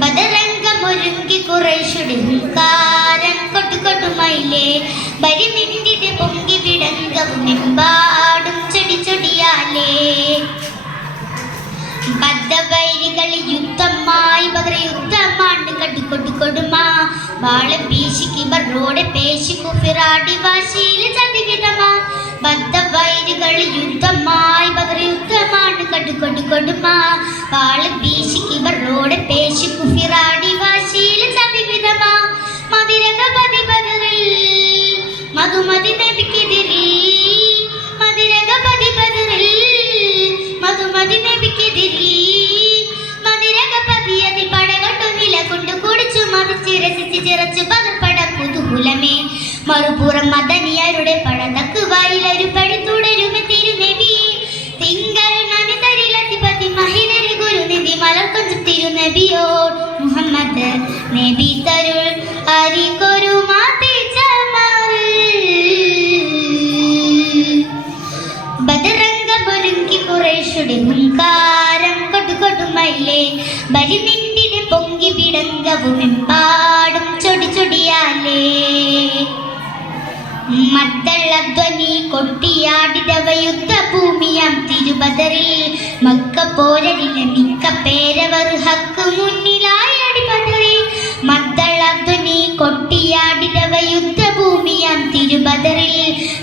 ബദരംഗമൊരുങ്ങി ഖുറൈശുടെ ഹുങ്കാരം കൊട്ടുകൊട്ടുമയിലേ ബരിമിണ്ടിട് പൊങ്കി വിടങ്കവും എമ്പാടും ചൊടി ചൊടിയാലേ ബദ്ധവൈരികളി യുദ്ധമായി ബദർ യുദ്ധമാണ്ട് കടുകൊടുകൊടുമാ വാളം വീശിക്ക് ബറോടെ പേശി കുഫിറാടി വാശിയിൽ ചതിവിധമാ ബദ്ധവൈരികളി യുദ്ധമായി ബദർ യുദ്ധമാണ്ട് കടുകൊടുകൊടുമാ വാളം വീശിക്ക് ബറോടെ പേശി കുഫിറാടി വാശിയിൽ ചതിവിധമാ മതിരകപതി ബദറിൽ മധുമതി നബിക്കെതിരിൽ മതിരകപതി ബദറിൽ മധുമതി നബിക്കെതിരിൽ മതിരകപതിയതി പടകൊണ്ടു നിലകൊണ്ടു കുടിച്ചു മതിച്ച് രസിച്ച് ചിറച്ചു പകർപ്പട കുതൂഹലമേ മറുപുറം മദനിയരുടെ പടതക്കുവായിലൊരു പടി തുടരുമെ തിരുനബിയെ തിങ്കൾ മനിതരിലധിപതി മഹിതരി ഗുരുനിധി മലർക്കൊഞ്ചു തിരുനബിയോ മുഹമ്മദ് നബി തരുൾ അരികൊരു മാതി ചമാൽ ബദരംഗമൊരുങ്ങി ഖുറൈശുടെ ഹുങ്കാരം കൊട്ടുകൊട്ടുമയിലേ ബലിനിണ്ടിടെ പൊങ്കി വിടങ്കവും എമ്പാടും ചൊടി ചൊടിയാലേ മദ്ദളധ്വനി കൊട്ടിയാടിടവ യുദ്ധഭൂമിയാം തിരുബദറിൽ മക്ക പോരടിലെ മിക്ക പേരവർ ഹക്ക് മുന്നിലായി അടിപതറി മദ്ദളധ്വനി കൊട്ടിയാടിടവ യുദ്ധഭൂമിയാം തിരുബദറിൽ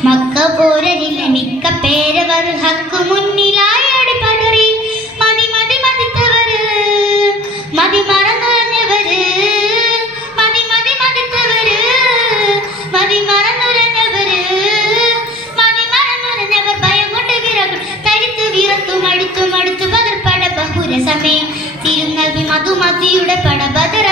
മക്ക പോരടിലെ മിക്ക പേരവർ ഹക്ക് മുന്നിലായി അടിപതറി മതി മതി മതിത്തവര് മതി മറന്നുറഞ്ഞവര് മതി മതി മതിത്തവര് മതി മറന്നുറഞ്ഞവര് മതി മറന്നുറഞ്ഞവർ ഭയം കൊണ്ട് വിറകും തരിത്ത് വിറത്തും അടുത്തും അടുത്തു പകർപ്പട ബഹുരസമേ തിരുനബി മധുമതിയുടെ പട ബദർ